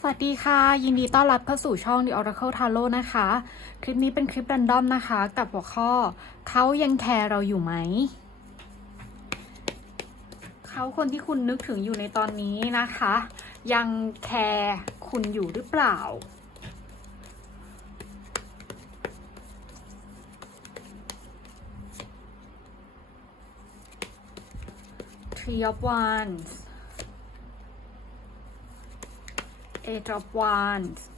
สวัสดีค่ะ ยินดีต้อนรับเข้าสู่ช่อง The Oracle Tarot นะคะ คลิปนี้เป็นคลิปรันดอมนะคะ กับหัวข้อ เขายังแคร์เราอยู่ไหม เขาคนที่คุณนึกถึงอยู่ในตอนนี้นะคะ ยังแคร์คุณอยู่หรือเปล่า Three of Wands Eight of Wands.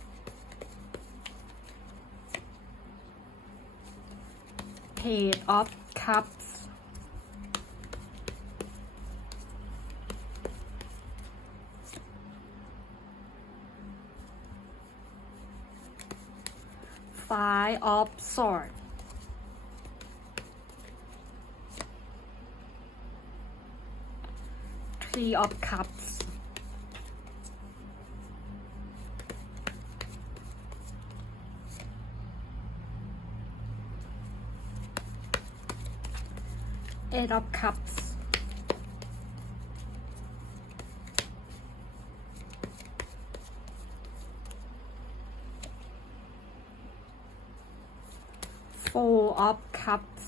Page of Cups. Five of Swords. Three of Cups Eight of Cups. Four of Cups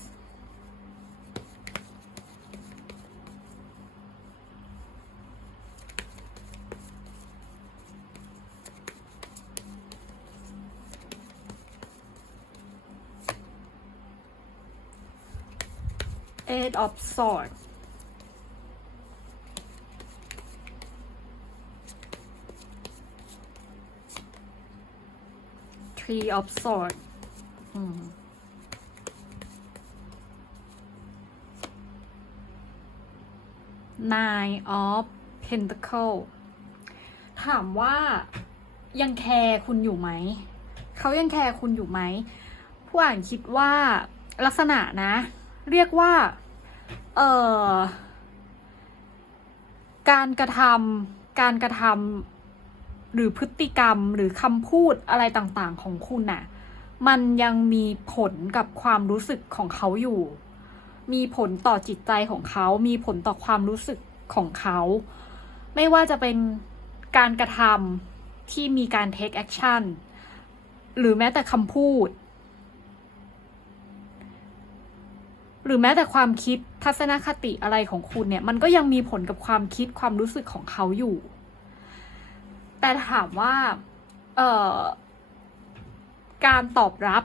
Eight of Swords Three of Swords อืม Nine of Pentacle ถามว่ายังแคร์คุณอยู่ไหม เขายังแคร์คุณอยู่ไหม ผู้อ่านคิดว่าลักษณะนะ เรียกว่า เอ่อการกระทำการกระทำหรือพฤติกรรมหรือคำพูดอะไรต่างๆของคุณน่ะ มันยังมีผลกับความรู้สึกของเขาอยู่ มีผลต่อจิตใจของเขา มีผลต่อความรู้สึกของเขา ไม่ว่าจะเป็นการกระทำที่มีการ take action หรือแม้แต่คำพูด หรือแม้แต่ความคิดทัศนคติอะไรของคุณเนี่ย มันก็ยังมีผลกับความคิดความรู้สึกของเขาอยู่ แต่ถามว่าเอ่อการตอบรับ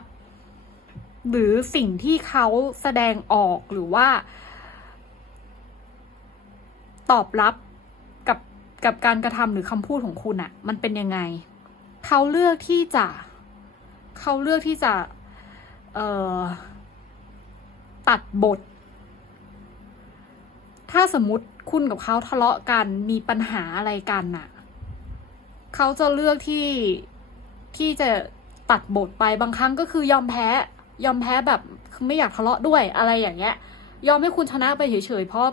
หรือสิ่งที่เขาแสดงออกหรือว่า ตอบรับกับกับการกระทำหรือคำพูดของคุณอะมันเป็นยังไง เขาเลือกที่จะ เขาเลือกที่จะ เอ่อ ตัดบท ถ้าสมมติคุณกับเขาทะเลาะกันมีปัญหาอะไรกันน่ะ เขาจะเลือกที่ที่จะตัดบทไปบางครั้งก็คือยอมแพ้ ยอมแพ้แบบคือไม่อยากทะเลาะด้วยอะไรอย่างเงี้ย ยอมให้คุณชนะไปเฉยๆเพราะ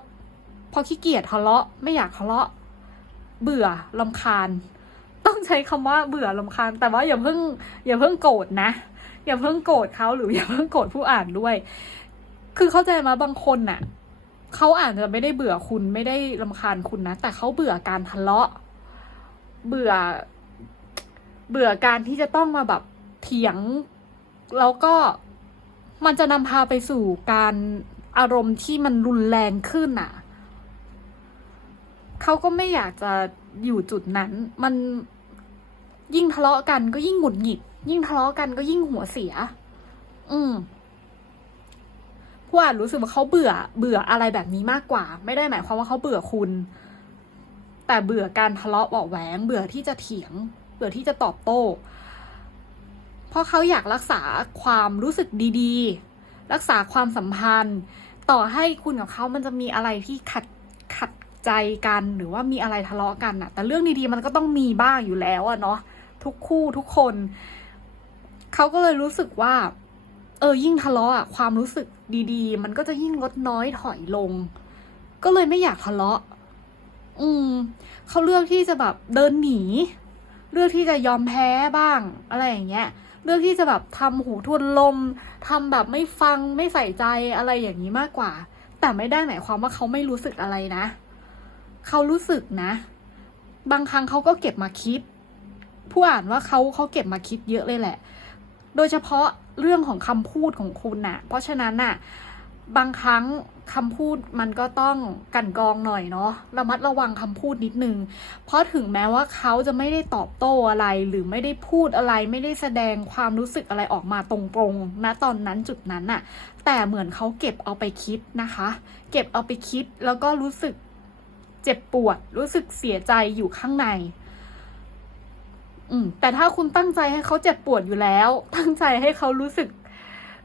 เพราะขี้เกียจทะเลาะไม่อยากทะเลาะ เบื่อลำคาญ ต้องใช้คำว่าเบื่อลำคาญ แต่ว่าอย่าเพิ่งอย่าเพิ่งโกรธนะอย่าเพิ่งโกรธเขาหรืออย่าเพิ่งโกรธผู้อ่านด้วย คือเข้าใจมาบางคนน่ะเขาอาจจะไม่ได้เบื่อคุณไม่ได้ลำคาญคุณนะ แต่เขาเบื่อการทะเลาะ เบื่อ เบื่อการที่จะต้องมาแบบเถียง แล้วก็มันจะนำพาไปสู่การอารมณ์ที่มันรุนแรงขึ้นอะ เขาก็ไม่อยากจะอยู่จุดนั้น มันยิ่งทะเลาะกันก็ยิ่งหงุดหงิด ยิ่งทะเลาะกันก็ยิ่งหัวเสีย อืม ผู้อ่ารู้สึกว่าเขาเบื่อเบื่ออะไรแบบนี้มากกว่า ไม่ได้หมายความว่าเขาเบื่อคุณ แต่เบื่อการทะเลาะเบาะแหวง เบื่อที่จะเถียง เบื่อที่จะตอบโต้ เพราะเขาอยากรักษาความรู้สึกดีๆ รักษาความสัมพันธ์ ต่อให้คุณกับเขามันจะมีอะไรที่ขัดขัดใจกันหรือว่ามีอะไรทะเลาะกันอะแต่เรื่องดีๆมันก็ต้องมีบ้างอยู่แล้วอะเนาะทุกคู่ทุกคน เขาก็เลยรู้สึกว่า เออยิ่งทะเลาะอะความรู้สึกดีๆ มันก็จะยิ่งลดน้อยถอยลง ก็เลยไม่อยากทะเลาะ อืมเขาเลือกที่จะแบบเดินหนี เลือกที่จะยอมแพ้บ้าง อะไรอย่างเงี้ย เลือกที่จะแบบทำหูทวนลมทำแบบไม่ฟังไม่ใส่ใจอะไรอย่างนี้มากกว่า แต่ไม่ได้หมายความว่าเขาไม่รู้สึกอะไรนะ เขารู้สึกนะ บางครั้งเขาก็เก็บมาคิด ผู้อ่านว่าเขาเขาเก็บมาคิดเยอะเลยแหละ โดยเฉพาะเรื่องของคำพูดของคุณน่ะ เพราะฉะนั้นน่ะบางครั้งคำพูดมันก็ต้องกันกองหน่อยเนาะระมัดระวังคำพูดนิดนึง เพราะถึงแม้ว่าเขาจะไม่ได้ตอบโต้อะไรหรือไม่ได้พูดอะไร ไม่ได้แสดงความรู้สึกอะไรออกมาตรงๆณตอนนั้นจุดนั้นน่ะ แต่เหมือนเขาเก็บเอาไปคิดนะคะ เก็บเอาไปคิดแล้วก็รู้สึกเจ็บปวด รู้สึกเสียใจอยู่ข้างใน อืมแต่ถ้าคุณตั้งใจให้เขาเจ็บปวดอยู่แล้ว ตั้งใจให้เขารู้สึก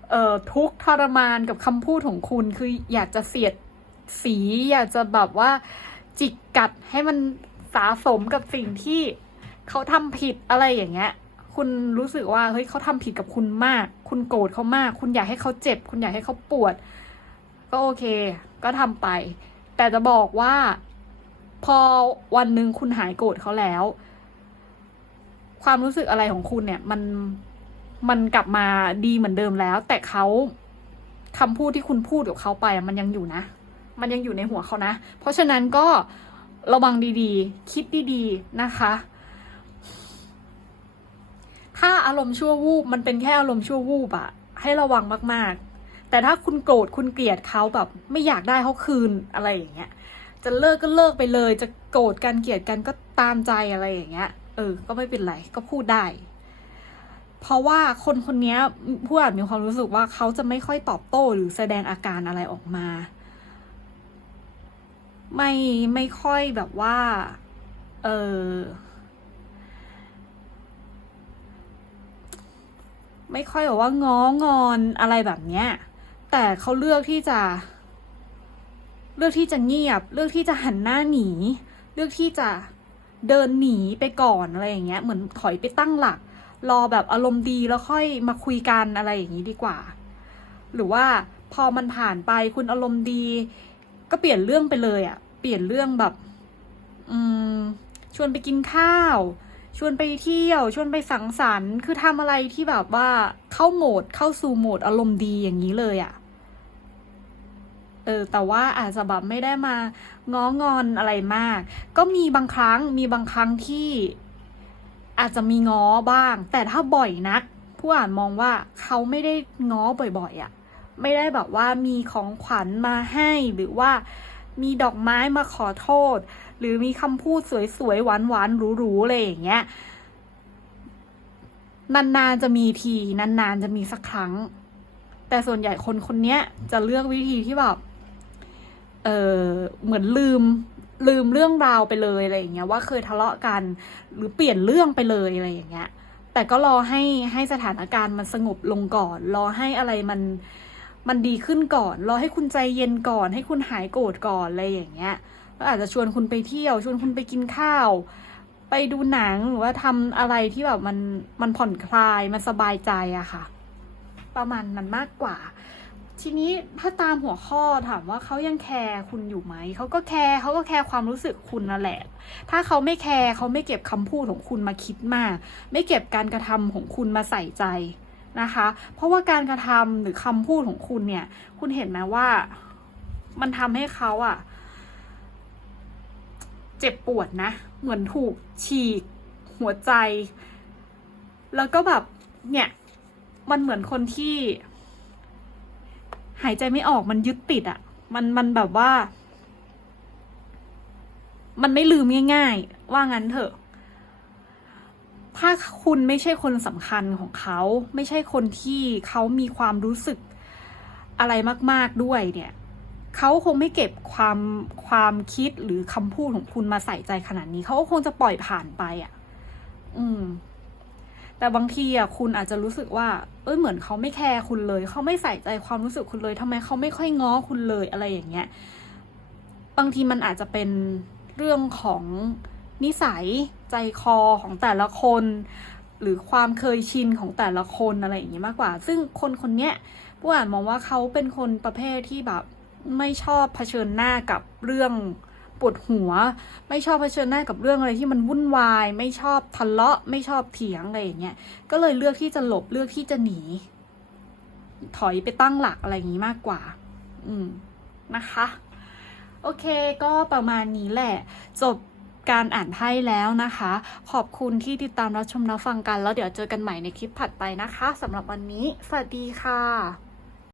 เอ่อทุกข์ทรมานกับคำพูดของคุณ คืออยากจะเสียดสี อยากจะแบบว่า จิกกัดให้มันสาสมกับสิ่งที่เขาทำผิดอะไรอย่างเงี้ย คุณรู้สึกว่าเฮ้ยเขาทำผิดกับคุณมาก คุณโกรธเขามาก คุณอยากให้เขาเจ็บ คุณอยากให้เขาปวด ก็โอเค ก็ทำไป แต่จะบอกว่า พอวันหนึ่งคุณหายโกรธเขาแล้ว ความรู้สึกอะไรของคุณเนี่ยมันมันกลับมาดีเหมือนเดิมแล้ว แต่เขาคำพูดที่คุณพูดกับเขาไปมันยังอยู่นะ มันยังอยู่ในหัวเขานะ เพราะฉะนั้นก็ระวังดีๆ คิดดีๆนะคะ ถ้าอารมณ์ชั่ววูบมันเป็นแค่อารมณ์ชั่ววูบอะให้ระวังมากๆ แต่ถ้าคุณโกรธคุณเกลียดเขาแบบ ไม่อยากได้เขาคืนอะไรอย่างเงี้ย จะเลิกก็เลิกไปเลย จะโกรธกันเกลียดกันก็ตามใจอะไรอย่างเงี้ย ออ ก็ไม่เป็นไร ก็พูดได้ เพราะว่าคนคนนี้ผู้อ่านมีความรู้สึกว่าเขาจะไม่ค่อยตอบโต้หรือแสดงอาการอะไรออกมา ไม่ไม่ค่อยแบบว่า เออไม่ค่อยแบบว่าง้องอนอะไรแบบเนี้ย แต่เขาเลือกที่จะ เลือกที่จะเงียบ เลือกที่จะหันหน้าหนี เลือกที่จะ เดินหนีไปก่อนอะไรอย่างเงี้ยเหมือนถอยไปตั้งหลัก รอแบบอารมณ์ดีแล้วค่อยมาคุยกันอะไรอย่างนี้ดีกว่า หรือว่าพอมันผ่านไปคุณอารมณ์ดี ก็เปลี่ยนเรื่องไปเลยอะ่ะ เปลี่ยนเรื่องแบบ อืม ชวนไปกินข้าว ชวนไปเที่ยว ชวนไปสังสรรค์ คือทำอะไรที่แบบว่าเข้าโหมดเข้าสู่โหมดอารมณ์ดีอย่างนี้เลยอะ่ะ เออแต่ว่าอาจจะแบบไม่ได้มาง้องอนอะไรมาก ก็มีบางครั้งมีบางครั้งที่อาจจะมีง้อบ้าง แต่ถ้าบ่อยนัก ผู้อ่านมองว่าเขาไม่ได้ง้อบ่อยๆอะ่ะ ไม่ได้แบบว่ามีของขวัญมาให้หรือว่ามีดอกไม้มาขอโทษ หรือมีคำพูดสวยๆหวานๆหรูๆอะไรอย่างเงี้ยนานๆจะมีทีนานๆจะมีสักครั้ง แต่ส่วนใหญ่คนคนเนี้ยจะเลือกวิธีที่แบบ เออเหมือนลืมลืมเรื่องราวไปเลยอะไรอย่างเงี้ยว่าเคยทะเลาะกันหรือเปลี่ยนเรื่องไปเลยอะไรอย่างเงี้ย แต่ก็รอให้ให้สถานการณ์มันสงบลงก่อน รอให้อะไรมันมันดีขึ้นก่อน รอให้คุณใจเย็นก่อน ให้คุณหายโกรธก่อนอะไรอย่างเงี้ยแล้วอาจจะชวนคุณไปเที่ยวชวนคุณไปกินข้าว ไปดูหนังหรือว่าทำอะไรที่แบบมันมันผ่อนคลายมันสบายใจอะค่ะ ประมาณนั้นมากกว่า ทีนี้ถ้าตามหัวข้อถามว่าเขายังแคร์คุณอยู่ไหม เขาก็แคร์เขาก็แคร์ความรู้สึกคุณนั่นแหละ ถ้าเขาไม่แคร์เขาไม่เก็บคำพูดของคุณมาคิดมาก ไม่เก็บการกระทำของคุณมาใส่ใจนะคะ เพราะว่าการกระทำหรือคำพูดของคุณเนี่ย คุณเห็นไหมว่ามันทำให้เขาอะเจ็บปวดนะ เหมือนถูกฉีก หัวใจ แล้วก็แบบเนี่ย มันเหมือนคนที่ หายใจไม่ออกมันยึดติดอะมันมันแบบว่า มันไม่ลืมง่ายๆ ว่างั้นเถอะ ถ้าคุณไม่ใช่คนสำคัญของเขา ไม่ใช่คนที่เขามีความรู้สึกอะไรมาก ๆด้วยเนี่ยเขาคงไม่เก็บความความคิดหรือคำพูดของคุณมาใส่ใจขนาดนี้ เขาก็คงจะปล่อยผ่านไปอะ่ะ อืม แต่บางทีอะคุณอาจจะรู้สึกว่า เอ้ยเหมือนเขาไม่แคร์คุณเลย เขาไม่ใส่ใจความรู้สึกคุณเลยทำไมเขาไม่ค่อยง้อคุณเลยอะไรอย่างเงี้ย บางทีมันอาจจะเป็นเรื่องของนิสัยใจคอของแต่ละคน หรือความเคยชินของแต่ละคนอะไรอย่างเงี้ยมากกว่า ซึ่งคนคนเนี้ยผู้อ่านมองว่าเขาเป็นคนประเภทที่แบบไม่ชอบเผชิญหน้ากับเรื่อง ปวดหัว ไม่ชอบเผชิญหน้ากับเรื่องอะไรที่มันวุ่นวาย ไม่ชอบทะเลาะ ไม่ชอบเถียงอะไรอย่างเงี้ยก็เลยเลือกที่จะหลบเลือกที่จะหนี ถอยไปตั้งหลักอะไรอย่างนี้มากกว่า อืมนะคะ โอเคก็ประมาณนี้แหละ จบการอ่านไพ่แล้วนะคะ ขอบคุณที่ติดตามรับชมรับฟังกัน แล้วเดี๋ยวเจอกันใหม่ในคลิปถัดไปนะคะสำหรับวันนี้ สวัสดีค่ะ